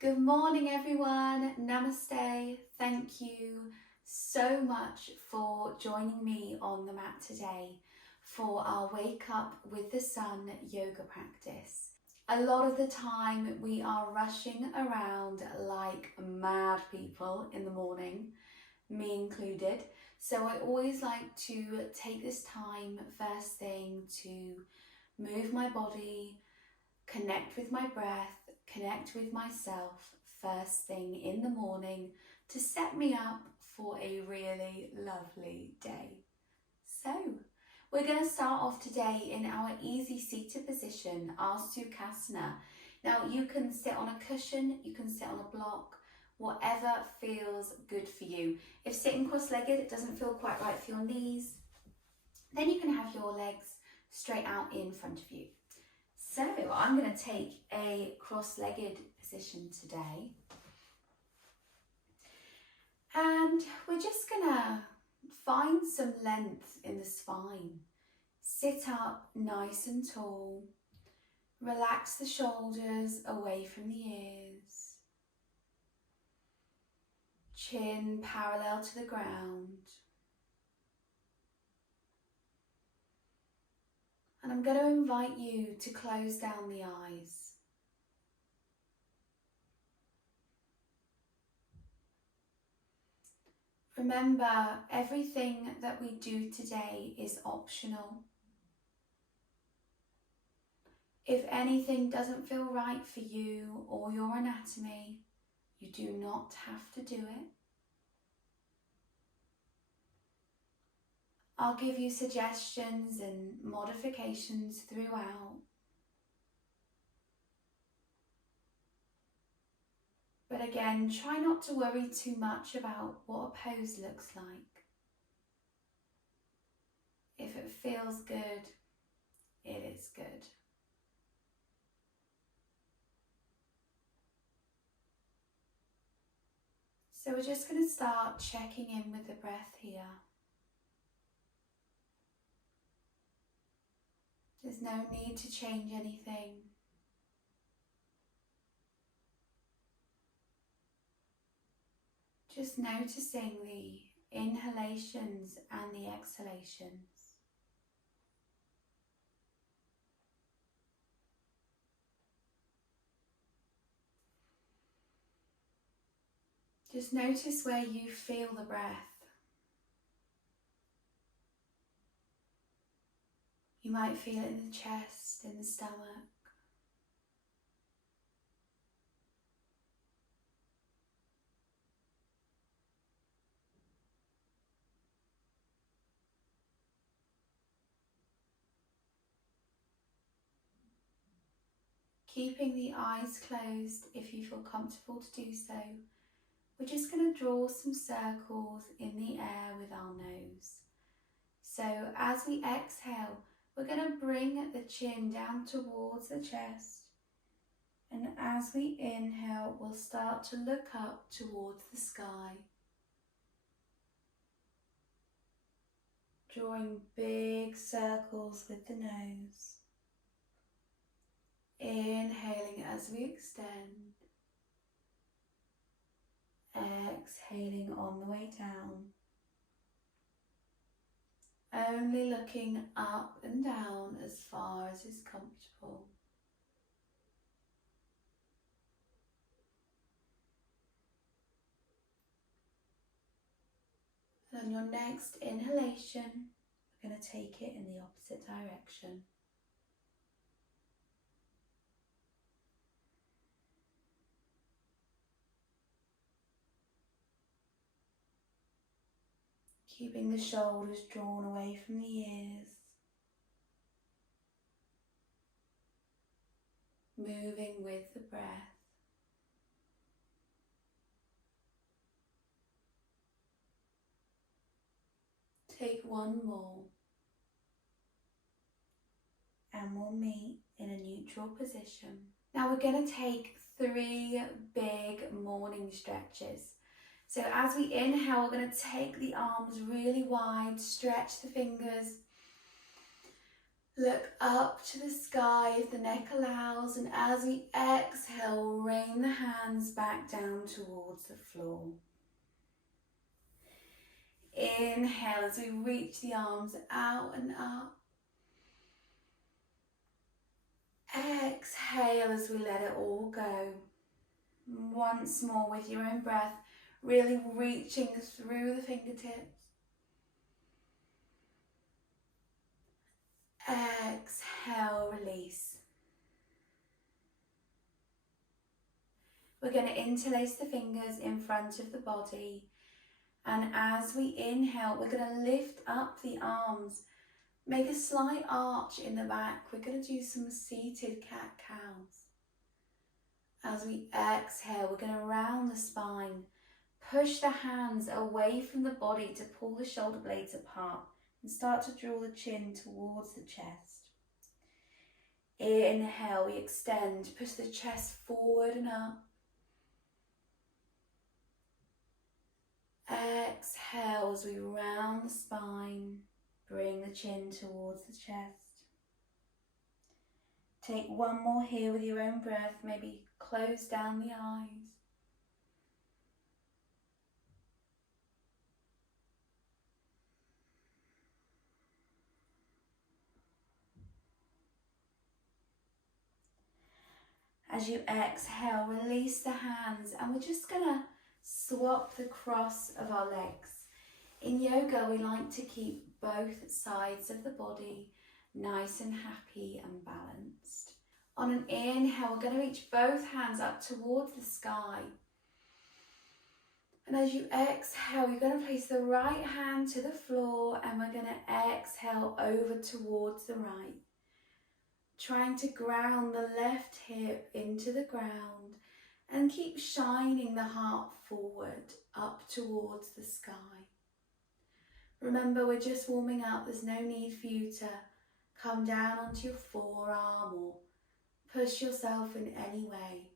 Good morning everyone, namaste. Thank you so much for joining me on the mat today for our Wake Up with the Sun yoga practice. A lot of the time we are rushing around like mad people in the morning, me included. So I always like to take this time first thing to move my body, connect with my breath, connect with myself first thing in the morning to set me up for a really lovely day. So, we're going to start off today in our easy seated position, our sukhasana. Now, you can sit on a cushion, you can sit on a block, whatever feels good for you. If sitting cross-legged, it doesn't feel quite right for your knees, then you can have your legs straight out in front of you. So I'm going to take a cross-legged position today, and we're just going to find some length in the spine. Sit up nice and tall, relax the shoulders away from the ears, chin parallel to the ground. And I'm going to invite you to close down the eyes. Remember, everything that we do today is optional. If anything doesn't feel right for you or your anatomy, you do not have to do it. I'll give you suggestions and modifications throughout. But again, try not to worry too much about what a pose looks like. If it feels good, it is good. So we're just going to start checking in with the breath here. There's no need to change anything. Just noticing the inhalations and the exhalations. Just notice where you feel the breath. You might feel it in the chest, in the stomach. Keeping the eyes closed if you feel comfortable to do so. We're just going to draw some circles in the air with our nose. So as we exhale, we're going to bring the chin down towards the chest. And as we inhale, we'll start to look up towards the sky. Drawing big circles with the nose. Inhaling as we extend. Exhaling on the way down. Only looking up and down as far as is comfortable. And on your next inhalation, we're going to take it in the opposite direction. Keeping the shoulders drawn away from the ears. Moving with the breath. Take one more. And we'll meet in a neutral position. Now we're going to take 3 big morning stretches. So as we inhale, we're going to take the arms really wide, stretch the fingers, Look up to the sky if the neck allows, and as we exhale, rain the hands back down towards the floor. Inhale as we reach the arms out and up. Exhale as we let it all go. Once more with your own breath, really reaching through the fingertips. Exhale, release. We're going to interlace the fingers in front of the body, and as we inhale, we're going to lift up the arms, make a slight arch in the back. We're going to do some seated cat-cows. As we exhale, we're going to round the spine, push the hands away from the body to pull the shoulder blades apart and start to draw the chin towards the chest. Inhale, we extend, push the chest forward and up. Exhale as we round the spine, bring the chin towards the chest. Take one more here with your own breath, maybe close down the eyes. As you exhale, release the hands, and we're just going to swap the cross of our legs. In yoga, we like to keep both sides of the body nice and happy and balanced. On an inhale, we're going to reach both hands up towards the sky. And as you exhale, you're going to place the right hand to the floor, and we're going to exhale over towards the right. Trying to ground the left hip into the ground and keep shining the heart forward up towards the sky. Remember, we're just warming up. There's no need for you to come down onto your forearm or push yourself in any way.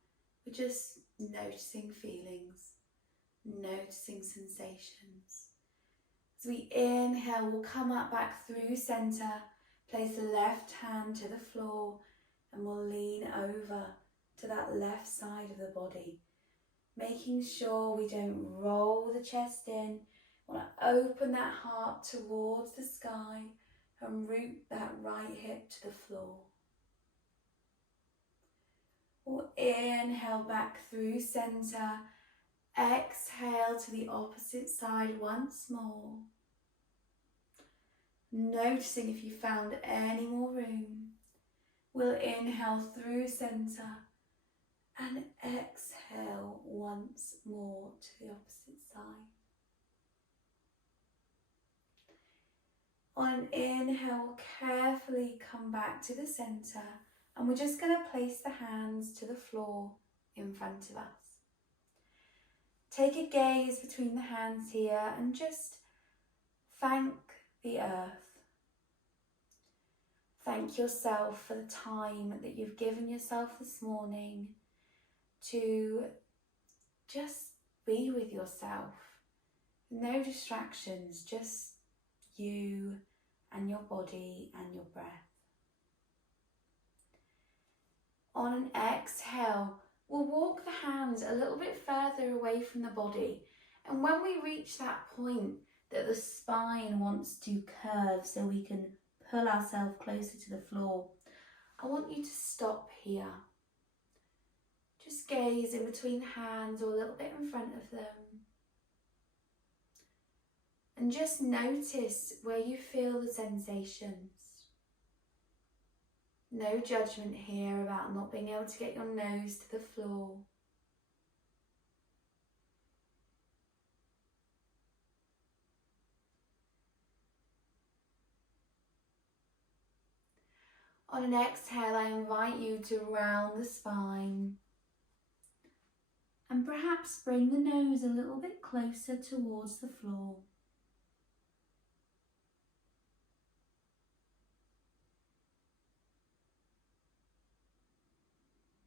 We're just noticing feelings, noticing sensations. As we inhale, we'll come up back through center. Place the left hand to the floor, and we'll lean over to that left side of the body, making sure we don't roll the chest in. We want to open that heart towards the sky and root that right hip to the floor. We'll inhale back through center, exhale to the opposite side once more. Noticing if you found any more room. We'll inhale through center and exhale once more to the opposite side. On an inhale, carefully come back to the center, and we're just going to place the hands to the floor in front of us. Take a gaze between the hands here and just thank the earth. Thank yourself for the time that you've given yourself this morning to just be with yourself. No distractions, just you and your body and your breath. On an exhale, we'll walk the hands a little bit further away from the body. And when we reach that point that the spine wants to curve so we can pull ourselves closer to the floor, I want you to stop here. Just gaze in between the hands or a little bit in front of them. And just notice where you feel the sensations. No judgment here about not being able to get your nose to the floor. On an exhale, I invite you to round the spine and perhaps bring the nose a little bit closer towards the floor.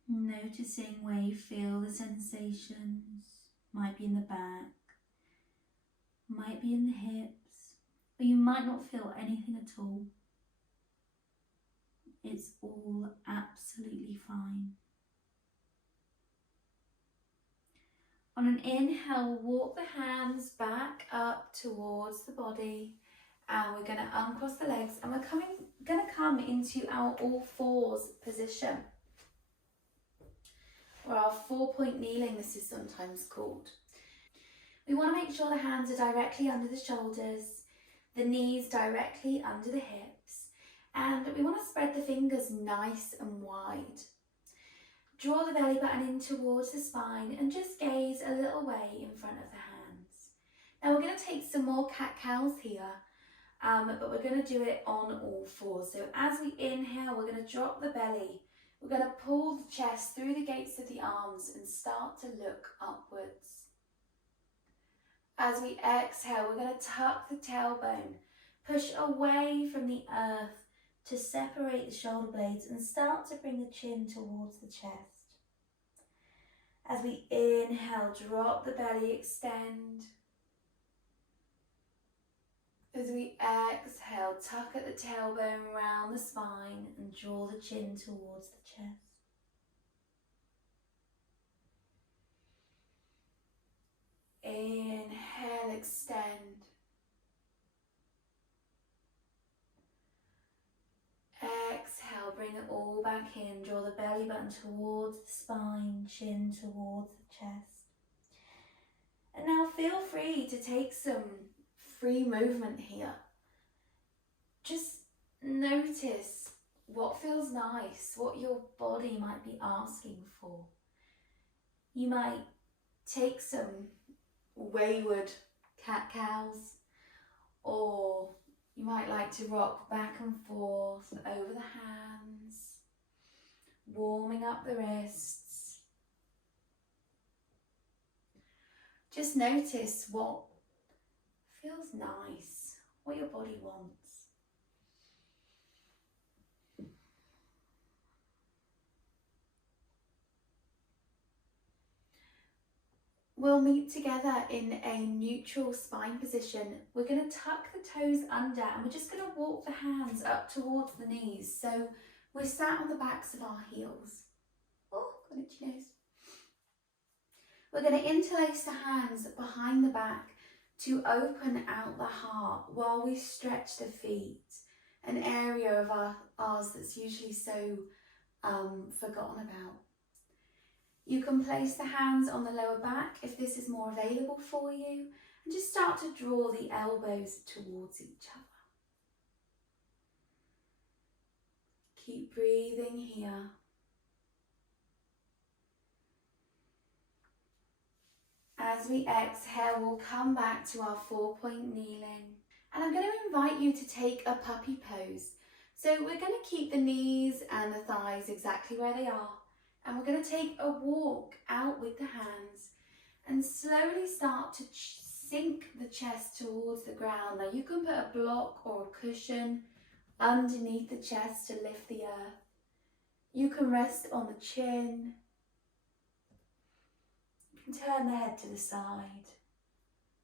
Noticing where you feel the sensations. Might be in the back, might be in the hips, or you might not feel anything at all. It's all absolutely fine. On an inhale, walk the hands back up towards the body, and we're going to uncross the legs, and we're going to come into our all fours position, or our 4-point kneeling, this is sometimes called. We want to make sure the hands are directly under the shoulders, the knees directly under the hips, and we want to spread the fingers nice and wide. Draw the belly button in towards the spine and just gaze a little way in front of the hands. Now we're going to take some more cat-cows here, but we're going to do it on all fours. So as we inhale, we're going to drop the belly. We're going to pull the chest through the gates of the arms and start to look upwards. As we exhale, we're going to tuck the tailbone, push away from the earth to separate the shoulder blades and start to bring the chin towards the chest. As we inhale, drop the belly, extend. As we exhale, tuck at the tailbone, round the spine and draw the chin towards the chest. Inhale, extend. Exhale, bring it all back in. Draw the belly button towards the spine, chin towards the chest. And now feel free to take some free movement here. Just notice what feels nice, what your body might be asking for. You might take some wayward cat-cows, or you might like to rock back and forth over the hands, warming up the wrists. Just notice what feels nice, what your body wants. We'll meet together in a neutral spine position. We're going to tuck the toes under and we're just going to walk the hands up towards the knees. So we're sat on the backs of our heels. Oh, got an itchy nose. We're going to interlace the hands behind the back to open out the heart while we stretch the feet, an area of ours that's usually so forgotten about. You can place the hands on the lower back if this is more available for you, and just start to draw the elbows towards each other. Keep breathing here. As we exhale, we'll come back to our 4-point kneeling. And I'm going to invite you to take a puppy pose. So we're going to keep the knees and the thighs exactly where they are. And we're going to take a walk out with the hands and slowly start to sink the chest towards the ground. Now you can put a block or a cushion underneath the chest to lift the earth. You can rest on the chin. You can turn the head to the side.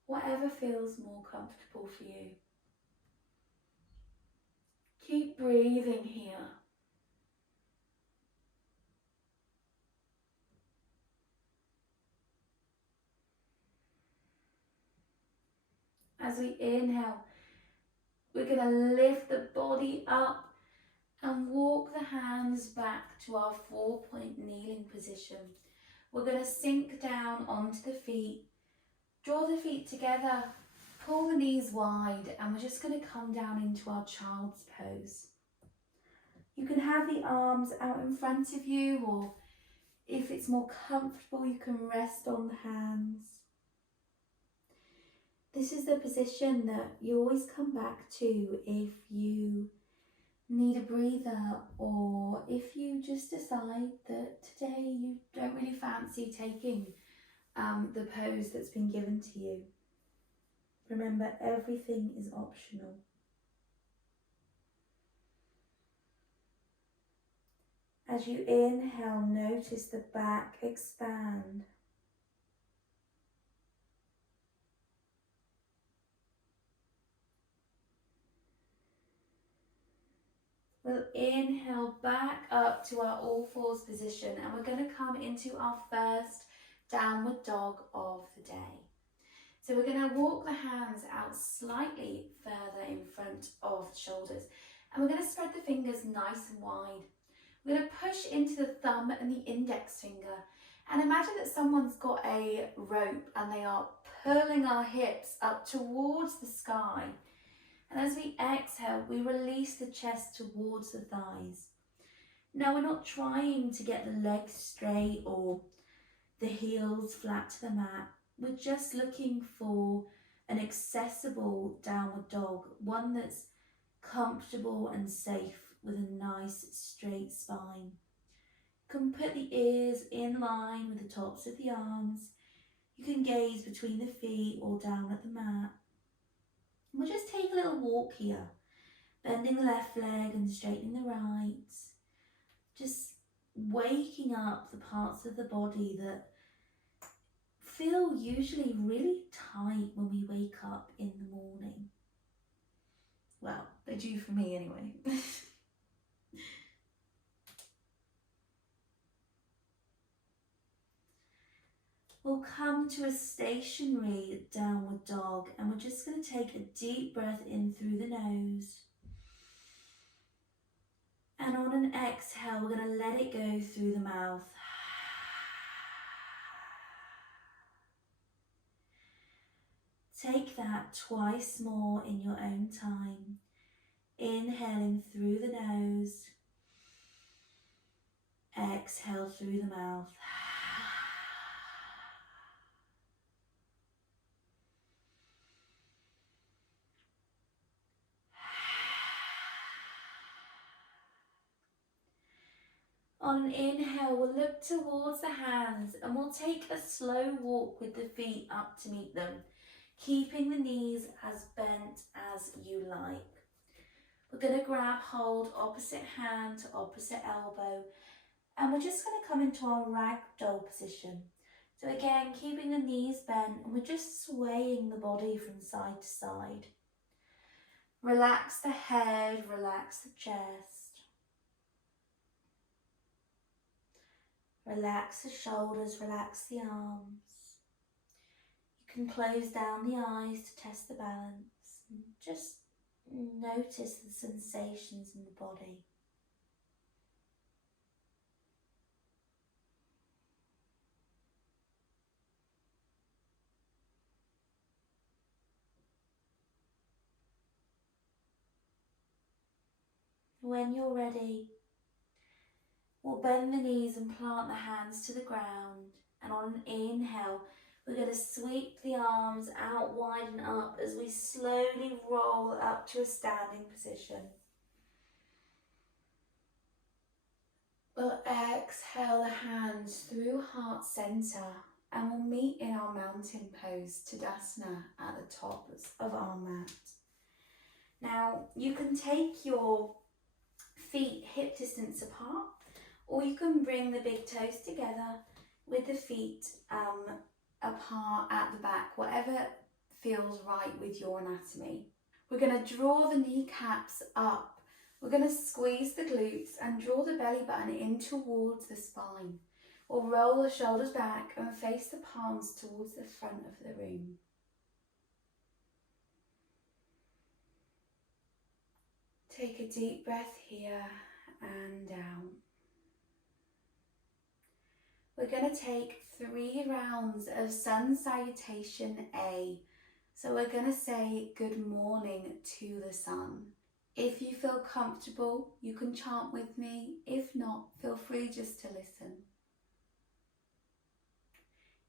Whatever feels more comfortable for you. Keep breathing here. As we inhale, we're going to lift the body up and walk the hands back to our 4-point kneeling position. We're going to sink down onto the feet, draw the feet together, pull the knees wide, and we're just going to come down into our child's pose. You can have the arms out in front of you, or if it's more comfortable, you can rest on the hands. This is the position that you always come back to if you need a breather, or if you just decide that today you don't really fancy taking the pose that's been given to you. Remember, everything is optional. As you inhale, notice the back expand. We'll inhale back up to our all fours position, and we're going to come into our first downward dog of the day. So we're going to walk the hands out slightly further in front of the shoulders, and we're going to spread the fingers nice and wide. We're going to push into the thumb and the index finger, and imagine that someone's got a rope and they are pulling our hips up towards the sky. And as we exhale, we release the chest towards the thighs. Now, we're not trying to get the legs straight or the heels flat to the mat. We're just looking for an accessible downward dog, one that's comfortable and safe with a nice straight spine. You can put the ears in line with the tops of the arms. You can gaze between the feet or down at the mat. We'll just take a little walk here, bending the left leg and straightening the right. Just waking up the parts of the body that feel usually really tight when we wake up in the morning. Well, they do for me anyway. We'll come to a stationary downward dog, and we're just going to take a deep breath in through the nose. And on an exhale, we're going to let it go through the mouth. Take that twice more in your own time. Inhaling through the nose. Exhale through the mouth. On an inhale, we'll look towards the hands and we'll take a slow walk with the feet up to meet them, keeping the knees as bent as you like. We're going to grab hold opposite hand to opposite elbow, and we're just going to come into our ragdoll position. So again, keeping the knees bent, and we're just swaying the body from side to side. Relax the head, relax the chest. Relax the shoulders, relax the arms. You can close down the eyes to test the balance. And just notice the sensations in the body. When you're ready, we'll bend the knees and plant the hands to the ground. And on an inhale, we're going to sweep the arms out wide and up as we slowly roll up to a standing position. We'll exhale the hands through heart center, and we'll meet in our mountain pose, Tadasana, at the top of our mat. Now, you can take your feet hip distance apart, or you can bring the big toes together with the feet apart at the back, whatever feels right with your anatomy. We're going to draw the kneecaps up. We're going to squeeze the glutes and draw the belly button in towards the spine. We'll roll the shoulders back and face the palms towards the front of the room. Take a deep breath here and down. We're going to take 3 rounds of sun salutation A. So we're going to say good morning to the sun. If you feel comfortable, you can chant with me. If not, feel free just to listen.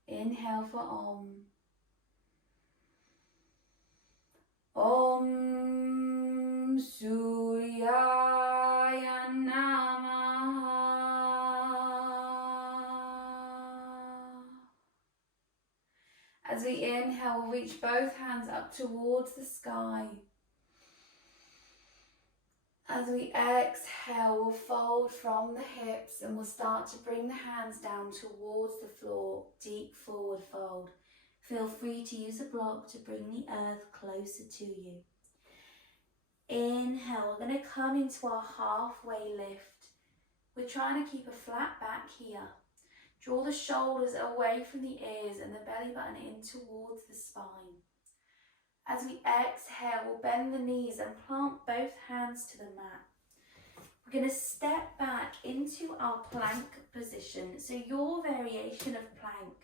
Inhale for Om. Om Suryaya Namaha. As we inhale, we'll reach both hands up towards the sky. As we exhale, we'll fold from the hips and we'll start to bring the hands down towards the floor, deep forward fold. Feel free to use a block to bring the earth closer to you. Inhale, we're going to come into our halfway lift. We're trying to keep a flat back here. Draw the shoulders away from the ears and the belly button in towards the spine. As we exhale, we'll bend the knees and plant both hands to the mat. We're going to step back into our plank position. So your variation of plank.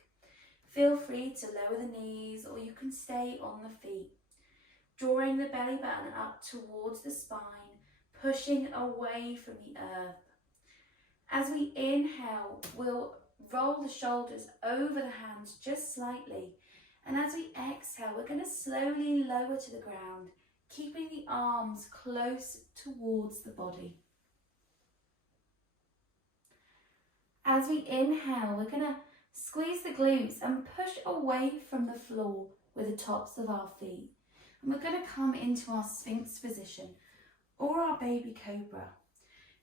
Feel free to lower the knees or you can stay on the feet. Drawing the belly button up towards the spine, pushing away from the earth. As we inhale, we'll roll the shoulders over the hands just slightly. And as we exhale, we're going to slowly lower to the ground, keeping the arms close towards the body. As we inhale, we're going to squeeze the glutes and push away from the floor with the tops of our feet. And we're going to come into our Sphinx position or our baby cobra.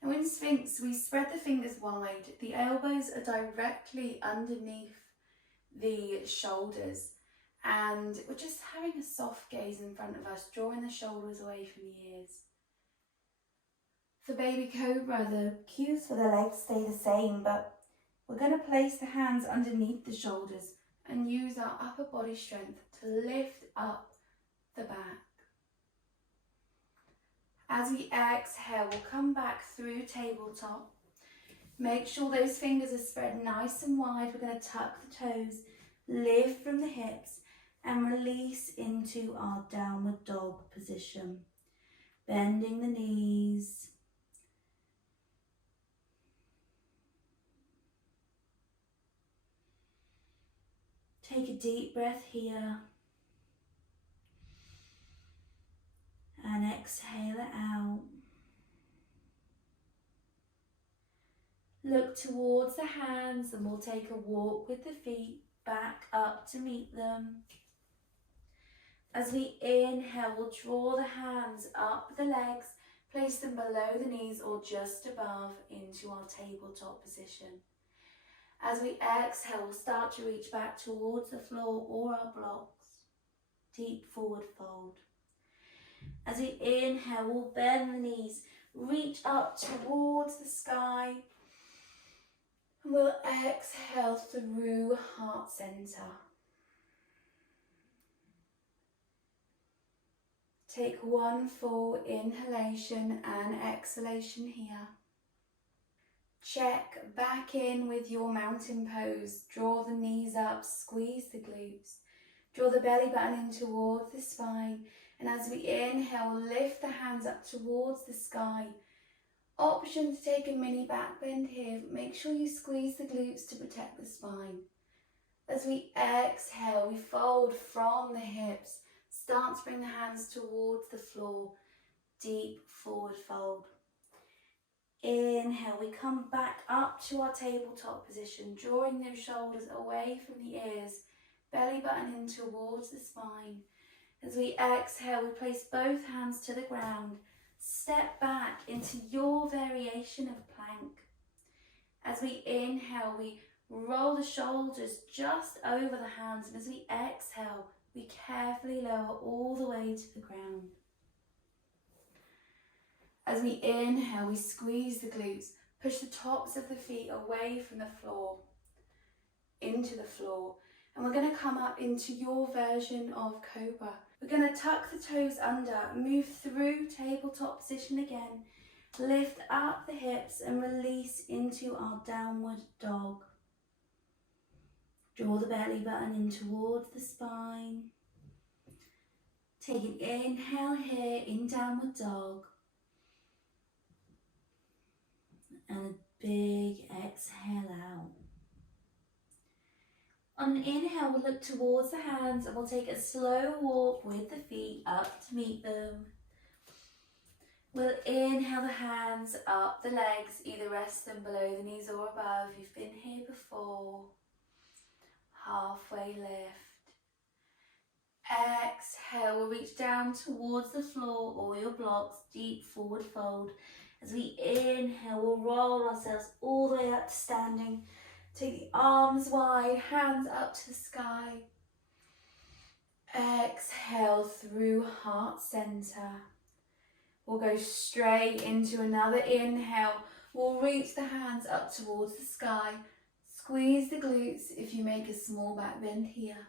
Now in Sphinx, we spread the fingers wide. The elbows are directly underneath the shoulders. And we're just having a soft gaze in front of us, drawing the shoulders away from the ears. For baby cobra, the cues for the legs stay the same, but we're going to place the hands underneath the shoulders and use our upper body strength to lift up the back. As we exhale, we'll come back through tabletop. Make sure those fingers are spread nice and wide. We're going to tuck the toes, lift from the hips and release into our downward dog position. Bending the knees. Take a deep breath here. And exhale it out. Look towards the hands and we'll take a walk with the feet back up to meet them. As we inhale, we'll draw the hands up the legs, place them below the knees or just above into our tabletop position. As we exhale, we'll start to reach back towards the floor or our blocks. Deep forward fold. As we inhale, we'll bend the knees, reach up towards the sky. And we'll exhale through heart center. Take one full inhalation and exhalation here. Check back in with your mountain pose. Draw the knees up, squeeze the glutes. Draw the belly button in towards the spine. And as we inhale, lift the hands up towards the sky. Option to take a mini back bend here. Make sure you squeeze the glutes to protect the spine. As we exhale, we fold from the hips. Start to bring the hands towards the floor. Deep forward fold. Inhale, we come back up to our tabletop position, drawing those shoulders away from the ears. Belly button in towards the spine. As we exhale, we place both hands to the ground. Step back into your variation of plank. As we inhale, we roll the shoulders just over the hands. And as we exhale, we carefully lower all the way to the ground. As we inhale, we squeeze the glutes. Push the tops of the feet away from the floor, into the floor. And we're going to come up into your version of cobra. We're going to tuck the toes under, move through tabletop position again, lift up the hips and release into our downward dog. Draw the belly button in towards the spine. Take an inhale here in downward dog. And a big exhale out. On an inhale, we'll look towards the hands and we'll take a slow walk with the feet up to meet them. We'll inhale the hands up the legs, either rest them below the knees or above. You've been here before. Halfway lift. Exhale, we'll reach down towards the floor or your blocks, deep forward fold. As we inhale, we'll roll ourselves all the way up to standing. Take the arms wide, hands up to the sky. Exhale through heart center. We'll go straight into another inhale. We'll reach the hands up towards the sky. Squeeze the glutes if you make a small back bend here.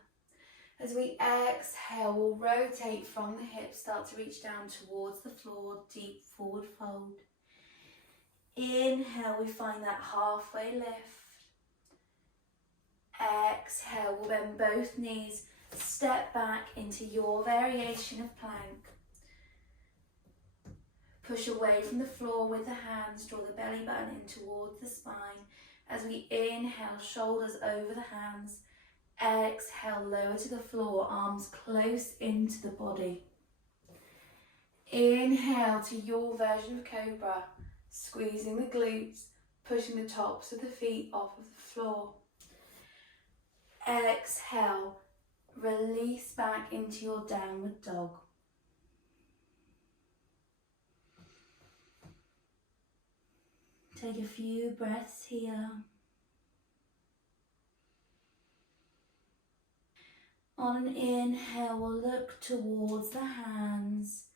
As we exhale, we'll rotate from the hips, start to reach down towards the floor, deep forward fold. Inhale, we find that halfway lift. Exhale, we'll bend both knees, step back into your variation of plank. Push away from the floor with the hands, draw the belly button in towards the spine. As we inhale, shoulders over the hands. Exhale, lower to the floor, arms close into the body. Inhale to your version of cobra, squeezing the glutes, pushing the tops of the feet off of the floor. Exhale, release back into your downward dog. Take a few breaths here. On an inhale, we'll look towards the hands.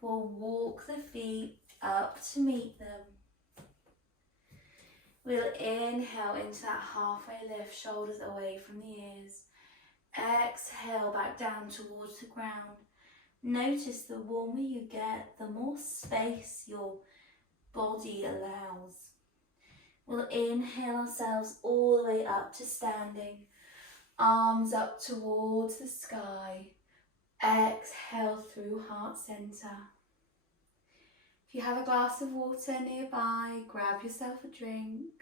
We'll walk the feet up to meet them. We'll inhale into that halfway lift, shoulders away from the ears. Exhale back down towards the ground. Notice the warmer you get, the more space your body allows. We'll inhale ourselves all the way up to standing. Arms up towards the sky. Exhale through heart center. If you have a glass of water nearby, grab yourself a drink.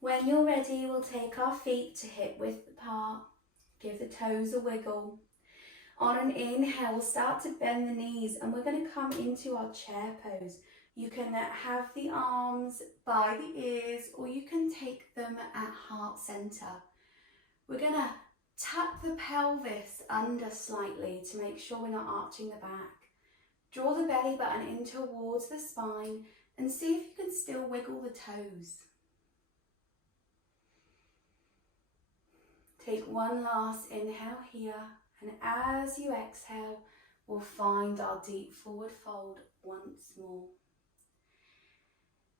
When you're ready, we'll take our feet to hip width apart. Give the toes a wiggle. On an inhale, we'll start to bend the knees and we're going to come into our chair pose. You can have the arms by the ears or you can take them at heart center. We're going to tuck the pelvis under slightly to make sure we're not arching the back. Draw the belly button in towards the spine and see if you can still wiggle the toes. Take one last inhale here, and as you exhale, we'll find our deep forward fold once more.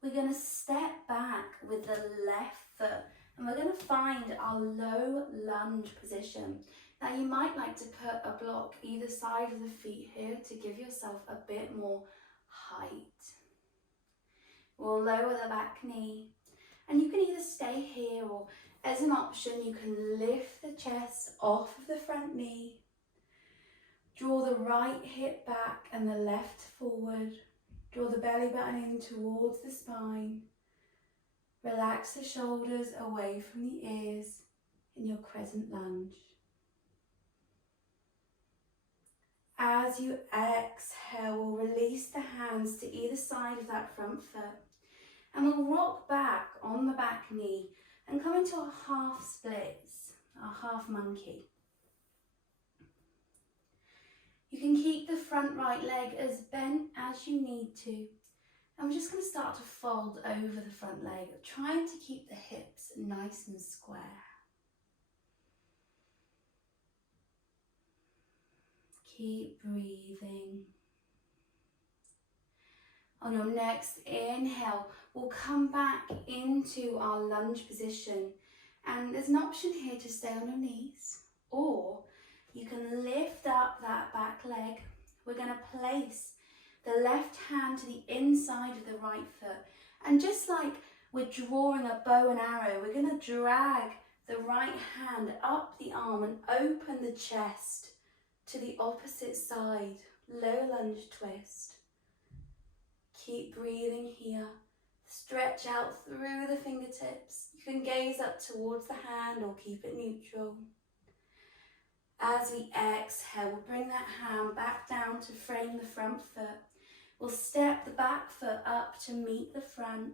We're going to step back with the left foot and we're going to find our low lunge position. Now you might like to put a block either side of the feet here to give yourself a bit more height. We'll lower the back knee and you can either stay here or as an option you can lift the chest off of the front knee. Draw the right hip back and the left forward. Draw the belly button in towards the spine. Relax the shoulders away from the ears in your crescent lunge. As you exhale, we'll release the hands to either side of that front foot and we'll rock back on the back knee and come into our half splits, our half monkey. You can keep the front right leg as bent as you need to. And we're just going to start to fold over the front leg, trying to keep the hips nice and square. Keep breathing. On your next inhale, we'll come back into our lunge position. And there's an option here to stay on your knees, or you can lift up that back leg. We're going to place the left hand to the inside of the right foot. And just like we're drawing a bow and arrow, we're going to drag the right hand up the arm and open the chest to the opposite side. Low lunge twist. Keep breathing here. Stretch out through the fingertips. You can gaze up towards the hand or keep it neutral. As we exhale, we'll bring that hand back down to frame the front foot. We'll step the back foot up to meet the front.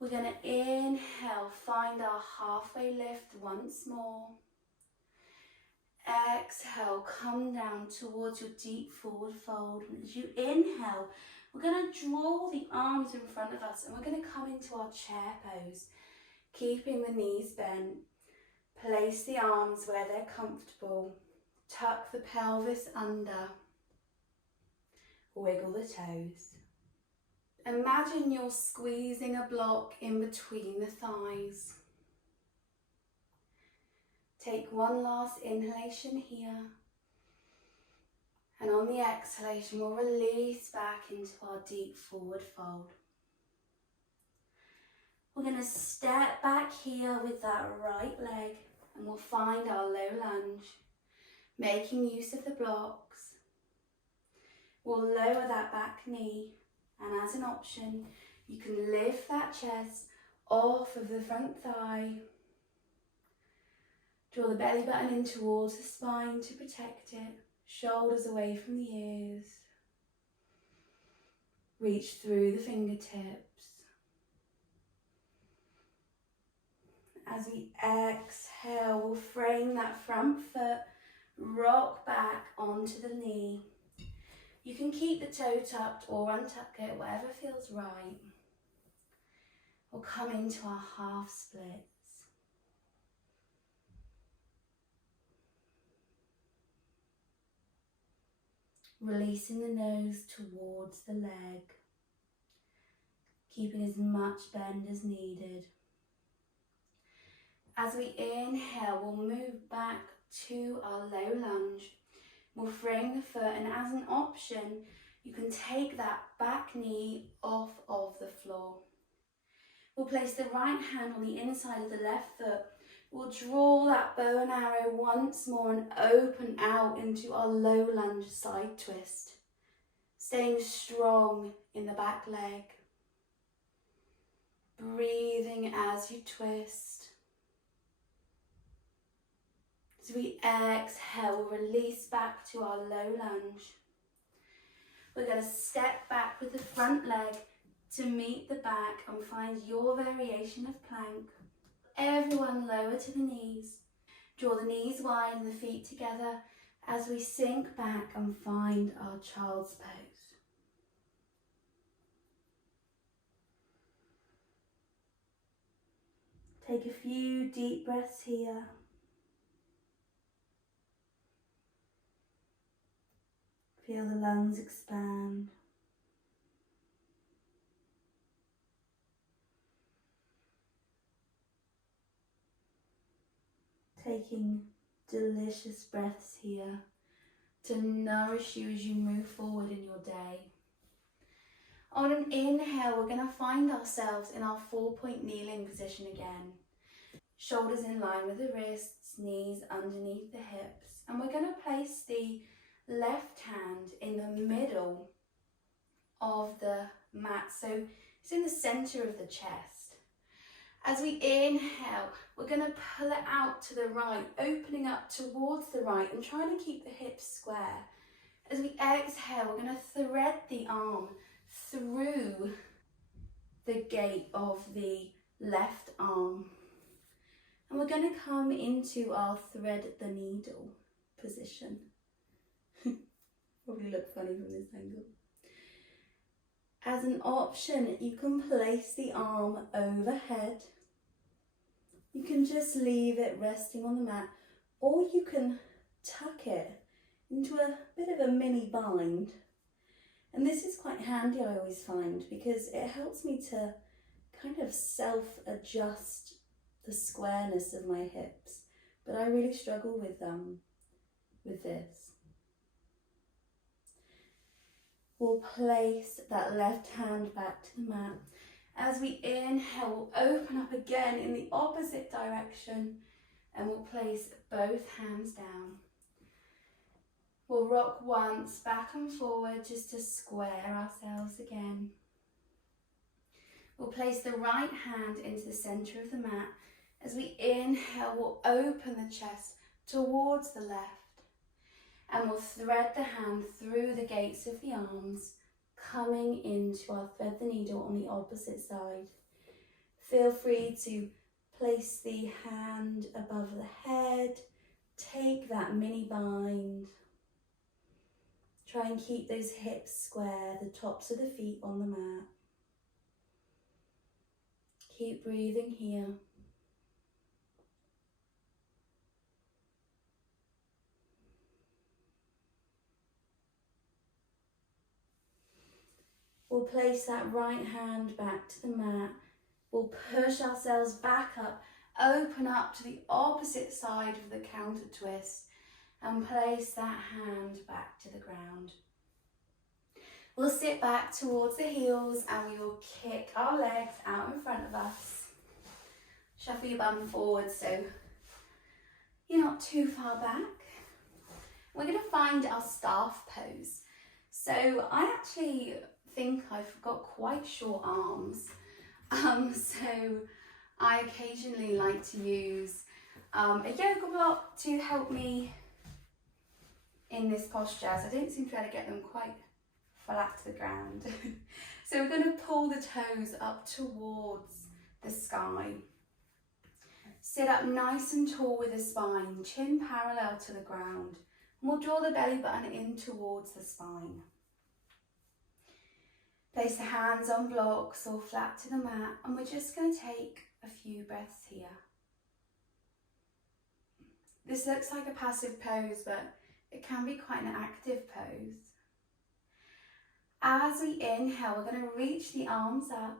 We're going to inhale, find our halfway lift once more. Exhale, come down towards your deep forward fold. And as you inhale, we're going to draw the arms in front of us and we're going to come into our chair pose, keeping the knees bent. Place the arms where they're comfortable. Tuck the pelvis under. Wiggle the toes. Imagine you're squeezing a block in between the thighs. Take one last inhalation here. And on the exhalation, we'll release back into our deep forward fold. We're going to step back here with that right leg and we'll find our low lunge, making use of the blocks. We'll lower that back knee, and as an option, you can lift that chest off of the front thigh. Draw the belly button in towards the spine to protect it, shoulders away from the ears. Reach through the fingertips. As we exhale, we'll frame that front foot, rock back onto the knee. You can keep the toe tucked or untuck it, whatever feels right. We'll come into our half splits. Releasing the nose towards the leg, keeping as much bend as needed. As we inhale, we'll move back to our low lunge. We'll frame the foot, and as an option, you can take that back knee off of the floor. We'll place the right hand on the inside of the left foot. We'll draw that bow and arrow once more and open out into our low lunge side twist. Staying strong in the back leg. Breathing as you twist. As we exhale, we'll release back to our low lunge. We're going to step back with the front leg to meet the back and find your variation of plank. Everyone lower to the knees. Draw the knees wide and the feet together as we sink back and find our child's pose. Take a few deep breaths here. Feel the lungs expand. Taking delicious breaths here to nourish you as you move forward in your day. On an inhale, we're going to find ourselves in our 4-point kneeling position again. Shoulders in line with the wrists, knees underneath the hips. And we're going to place the left hand in the middle of the mat, so it's in the center of the chest. As we inhale, we're going to pull it out to the right, opening up towards the right and trying to keep the hips square. As we exhale, we're going to thread the arm through the gate of the left arm. And we're going to come into our thread the needle position. Probably look funny from this angle. As an option, you can place the arm overhead. You can just leave it resting on the mat, or you can tuck it into a bit of a mini bind. And this is quite handy, I always find, because it helps me to kind of self-adjust the squareness of my hips. But I really struggle with this. We'll place that left hand back to the mat. As we inhale, we'll open up again in the opposite direction and we'll place both hands down. We'll rock once back and forward just to square ourselves again. We'll place the right hand into the centre of the mat. As we inhale, we'll open the chest towards the left. And we'll thread the hand through the gates of the arms, coming into our thread the needle on the opposite side. Feel free to place the hand above the head, take that mini bind. Try and keep those hips square, the tops of the feet on the mat. Keep breathing here. We'll place that right hand back to the mat. We'll push ourselves back up, open up to the opposite side of the counter twist and place that hand back to the ground. We'll sit back towards the heels and we will kick our legs out in front of us. Shuffle your bum forward so you're not too far back. We're going to find our staff pose. So I actually think I've got quite short arms. So I occasionally like to use a yoga block to help me in this posture, as I don't seem to be able to get them quite flat to the ground. So we're going to pull the toes up towards the sky. Sit up nice and tall with the spine, chin parallel to the ground. And we'll draw the belly button in towards the spine. Place the hands on blocks or flat to the mat, and we're just going to take a few breaths here. This looks like a passive pose, but it can be quite an active pose. As we inhale, we're going to reach the arms up,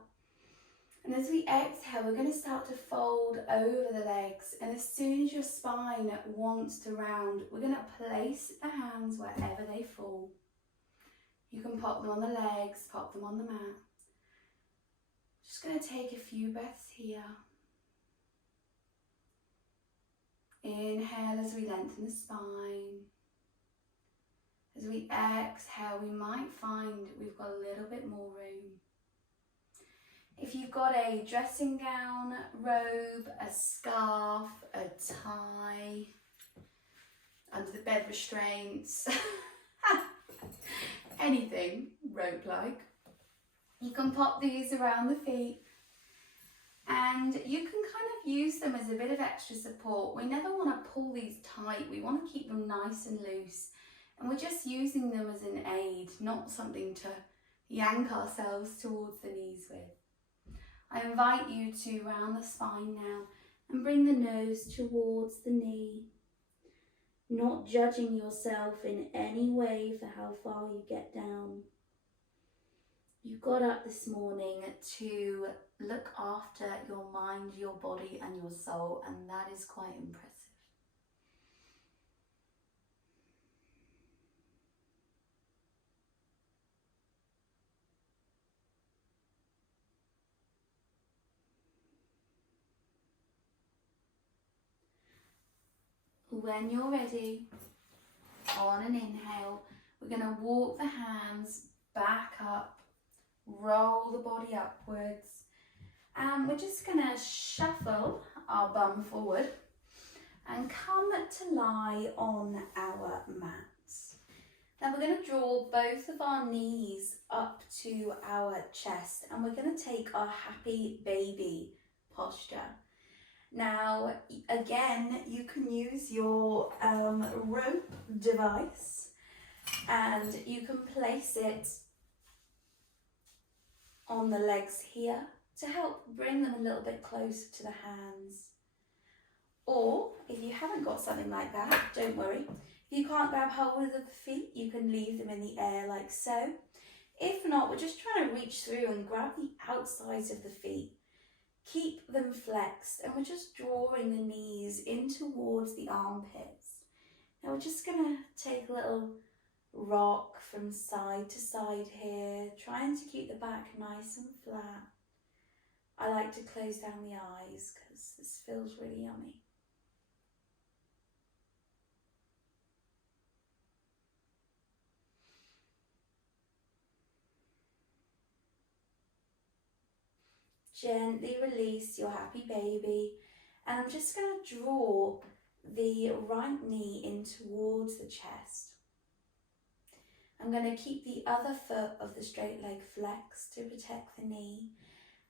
and as we exhale, we're going to start to fold over the legs, and as soon as your spine wants to round, we're going to place the hands wherever they fall. You can pop them on the legs, pop them on the mat. Just going to take a few breaths here. Inhale as we lengthen the spine. As we exhale, we might find we've got a little bit more room. If you've got a dressing gown, robe, a scarf, a tie, under the bed restraints, anything robe-like, you can pop these around the feet and you can kind of use them as a bit of extra support. We never want to pull these tight, we want to keep them nice and loose, and we're just using them as an aid, not something to yank ourselves towards the knees with. I invite you to round the spine now and bring the nose towards the knee, not judging yourself in any way for how far you get down. You got up this morning to look after your mind, your body and your soul, and that is quite impressive. When you're ready, on an inhale, we're going to walk the hands back up, roll the body upwards, and we're just going to shuffle our bum forward and come to lie on our mats. Now we're going to draw both of our knees up to our chest, and we're going to take our happy baby posture. Now, again, you can use your rope device and you can place it on the legs here to help bring them a little bit closer to the hands. Or, if you haven't got something like that, don't worry. If you can't grab hold of the feet, you can leave them in the air like so. If not, we're just trying to reach through and grab the outsides of the feet. Keep them flexed, and we're just drawing the knees in towards the armpits. Now we're just going to take a little rock from side to side here, trying to keep the back nice and flat. I like to close down the eyes because this feels really yummy. Gently release your happy baby, and I'm just going to draw the right knee in towards the chest. I'm going to keep the other foot of the straight leg flexed to protect the knee,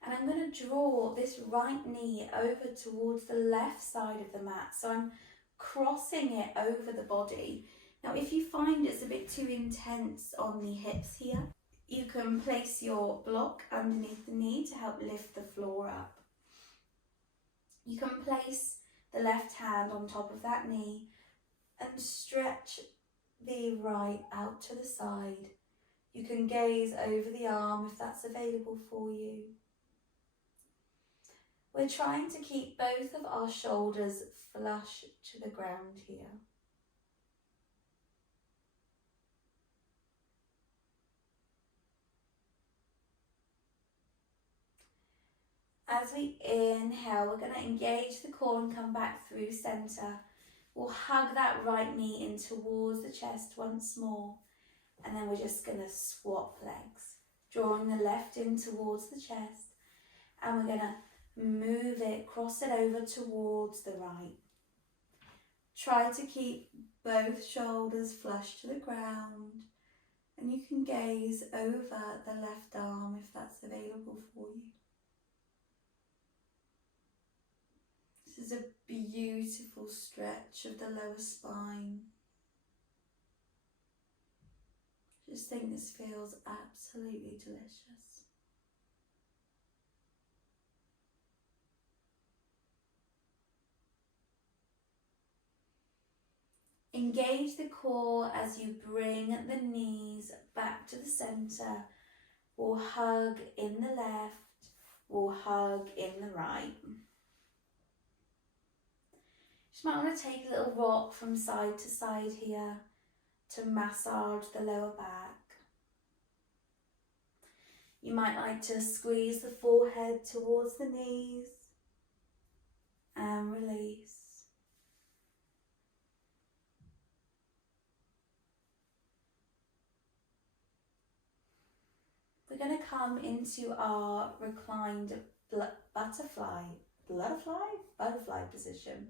and I'm going to draw this right knee over towards the left side of the mat, so I'm crossing it over the body. Now if you find it's a bit too intense on the hips here, you can place your block underneath the knee to help lift the floor up. You can place the left hand on top of that knee and stretch the right out to the side. You can gaze over the arm if that's available for you. We're trying to keep both of our shoulders flush to the ground here. As we inhale, we're going to engage the core and come back through centre. We'll hug that right knee in towards the chest once more, and then we're just going to swap legs, drawing the left in towards the chest, and we're going to move it, cross it over towards the right. Try to keep both shoulders flush to the ground, and you can gaze over the left arm if that's available for you. This is a beautiful stretch of the lower spine. Just think this feels absolutely delicious. Engage the core as you bring the knees back to the centre. We'll hug in the left, we'll hug in the right. Just might want to take a little rock from side to side here to massage the lower back. You might like to squeeze the forehead towards the knees and release. We're going to come into our reclined butterfly position.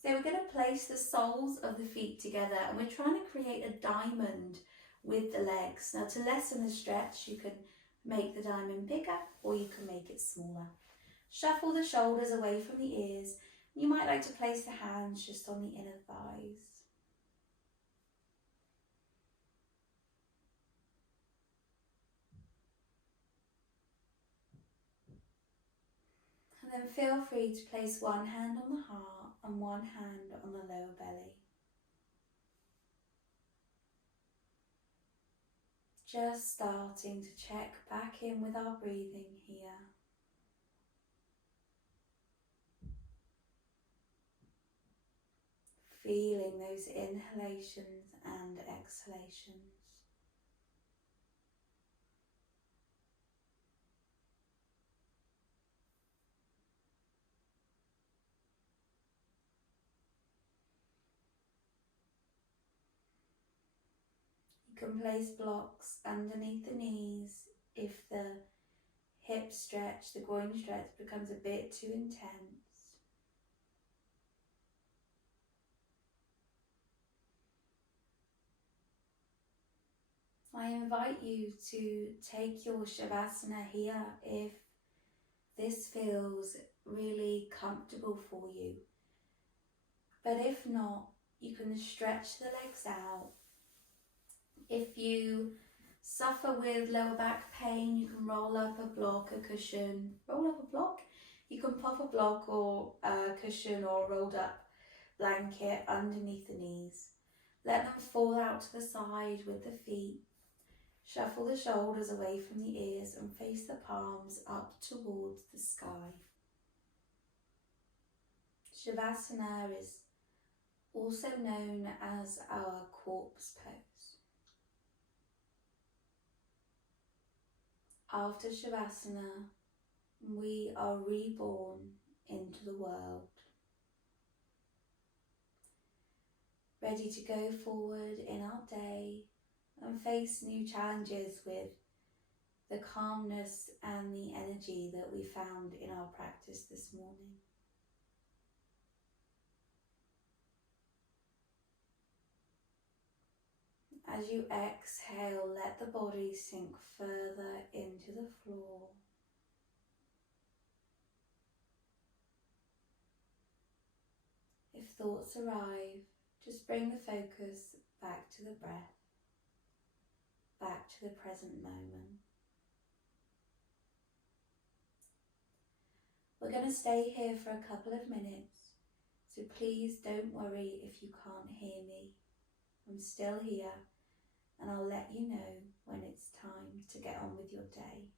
So we're going to place the soles of the feet together, and we're trying to create a diamond with the legs. Now, to lessen the stretch, you can make the diamond bigger or you can make it smaller. Shuffle the shoulders away from the ears. You might like to place the hands just on the inner thighs. And then feel free to place one hand on the heart and one hand on the lower belly. Just starting to check back in with our breathing here. Feeling those inhalations and exhalations. You can place blocks underneath the knees if the hip stretch, the groin stretch becomes a bit too intense. I invite you to take your Shavasana here if this feels really comfortable for you. But if not, you can stretch the legs out. If you suffer with lower back pain, you can roll up a block, a cushion. Roll up a block? You can pop a block or a cushion or a rolled up blanket underneath the knees. Let them fall out to the side with the feet. Shuffle the shoulders away from the ears and face the palms up towards the sky. Shavasana is also known as our corpse pose. After Shavasana, we are reborn into the world, ready to go forward in our day and face new challenges with the calmness and the energy that we found in our practice this morning. As you exhale, let the body sink further into the floor. If thoughts arrive, just bring the focus back to the breath, back to the present moment. We're going to stay here for a couple of minutes, so please don't worry if you can't hear me. I'm still here, and I'll let you know when it's time to get on with your day.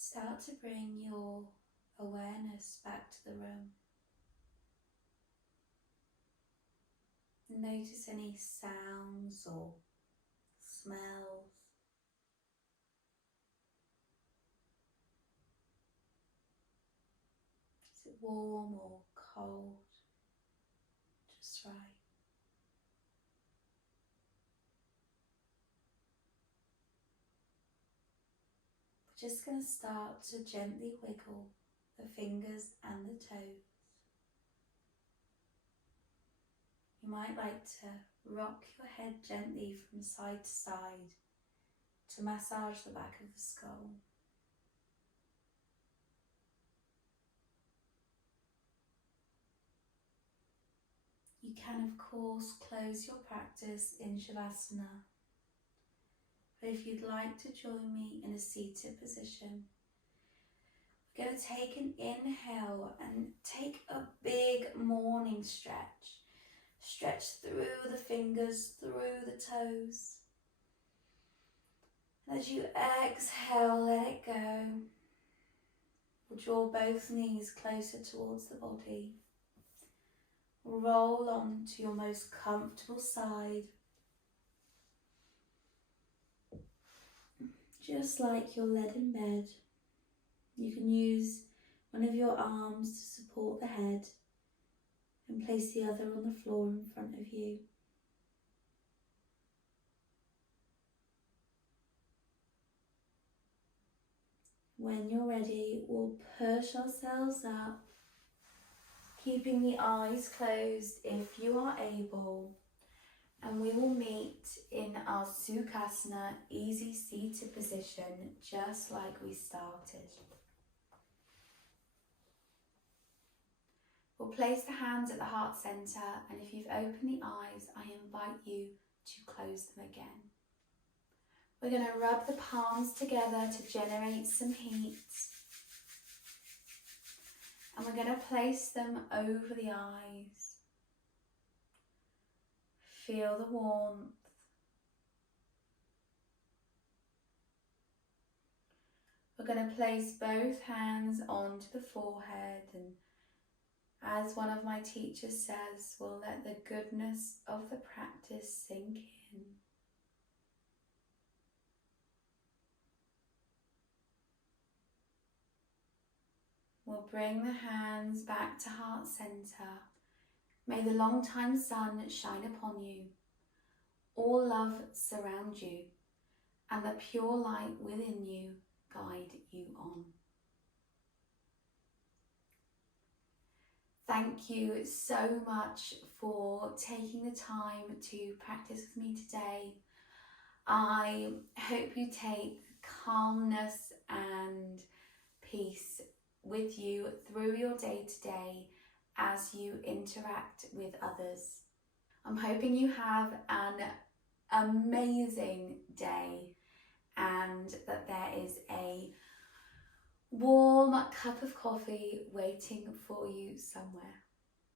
Start to bring your awareness back to the room. Notice any sounds or smells. Is it warm or cold? Just right. We're just going to start to gently wiggle the fingers and the toes. You might like to rock your head gently from side to side to massage the back of the skull. You can of course close your practice in Shavasana, but if you'd like to join me in a seated position, we're going to take an inhale and take a big morning stretch. Stretch through the fingers, through the toes. And as you exhale, let it go. We'll draw both knees closer towards the body. Roll on to your most comfortable side. Just like you're led in bed, you can use one of your arms to support the head and place the other on the floor in front of you. When you're ready, we'll push ourselves up, keeping the eyes closed if you are able, and we will meet in our Sukhasana easy seated position just like we started. We'll place the hands at the heart centre, and if you've opened the eyes, I invite you to close them again. We're going to rub the palms together to generate some heat, and we're going to place them over the eyes. Feel the warmth. We're going to place both hands onto the forehead, and as one of my teachers says, we'll let the goodness of the practice sink in. We'll bring the hands back to heart centre. May the long-time sun shine upon you. All love surround you, and the pure light within you guide you on. Thank you so much for taking the time to practice with me today. I hope you take calmness and peace with you through your day to day as you interact with others. I'm hoping you have an amazing day and that there is a warm cup of coffee waiting for you somewhere.